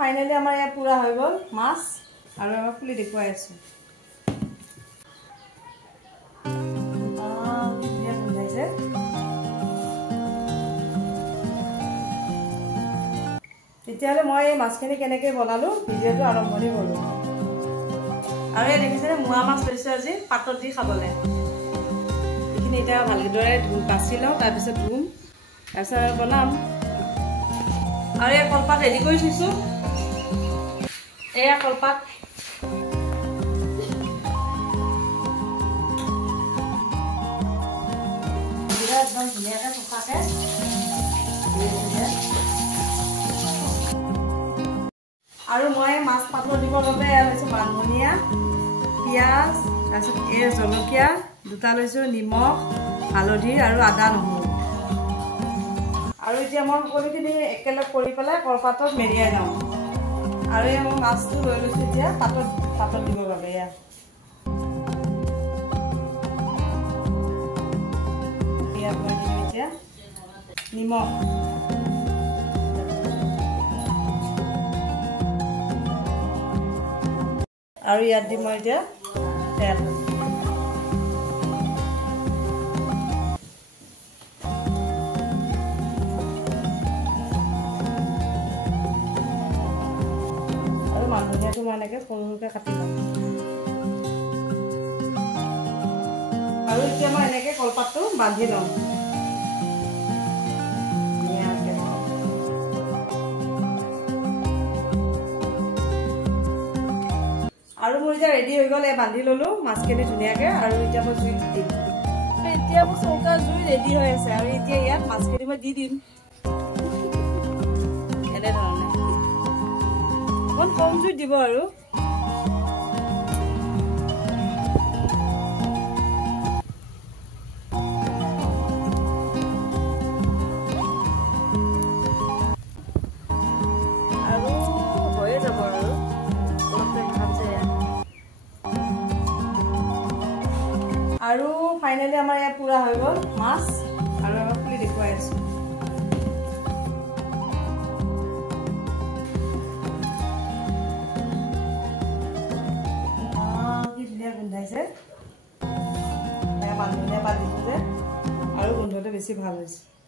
finally আমাৰ ইয়াত পুৰা হৈ গ'ল মাছ আৰু আমাৰ খুলি দেখুৱাই আছো তেতিয়াহ'লে মই এই মাছখিনি কেনেকৈ বনালোঁ ভিডিঅ'টো আৰম্ভণি কৰোঁ আৰু এই দেখিছেনে মোৱা মাছ লৈছোঁ আজি পাতত দি খাবলৈ এইখিনি এতিয়া ভালদৰে বাছি লওঁ তাৰপিছত ধুম তাৰপিছত বনাম আৰু এই কলপাত ৰেডি কৰি থৈছোঁ এয়া কলপাত একদম ধুনীয়াকৈ চফাকৈ আৰু মই মাছ পাতত দিবৰ বাবে লৈছোঁ মান ধনিয়া পিঁয়াজ তাৰপিছত এই জলকীয়া দুটা লৈছোঁ নিমখ হালধি আৰু আদা নহৰু আৰু এতিয়া মই সকলোখিনি একেলগ কৰি পেলাই কলপাতত মেৰিয়াই যাওঁ আৰু এই মই মাছটো লৈ লৈছোঁ এতিয়া পাতত দিবৰ বাবে ইয়াত মই দিম এতিয়া নিমখ আৰু ইয়াত দিম মই এতিয়া তেল আৰু মান ধনিয়াটো মই এনেকৈ সৰু সৰুকৈ কাটি লওঁ আৰু এতিয়া মই এনেকৈ কলপাতটো বান্ধি লওঁ আৰু মোৰ এতিয়া ৰেডি হৈ গ'ল বান্ধি ল'লোঁ মাছখিনি ধুনীয়াকৈ আৰু এতিয়া মই জুইত দিম এতিয়া মোৰ চৌকা জুই ৰেডি হৈ আছে আৰু এতিয়া ইয়াত মাছখিনি মই দি দিম এনেধৰণে অকণ কম জুইত দিব আৰু হৈয়ে যাব আৰু আৰু ফাইনেলি আমাৰ ইয়াত পুৰা হৈ গ'ল মাছ আৰু আমাৰ খুলি দেখুৱাই আছো কি ধুনীয়া গোন্ধাইছে মান ধনিয়া পাত দিছোঁ যে আৰু গোন্ধটো বেছি ভাল হৈছে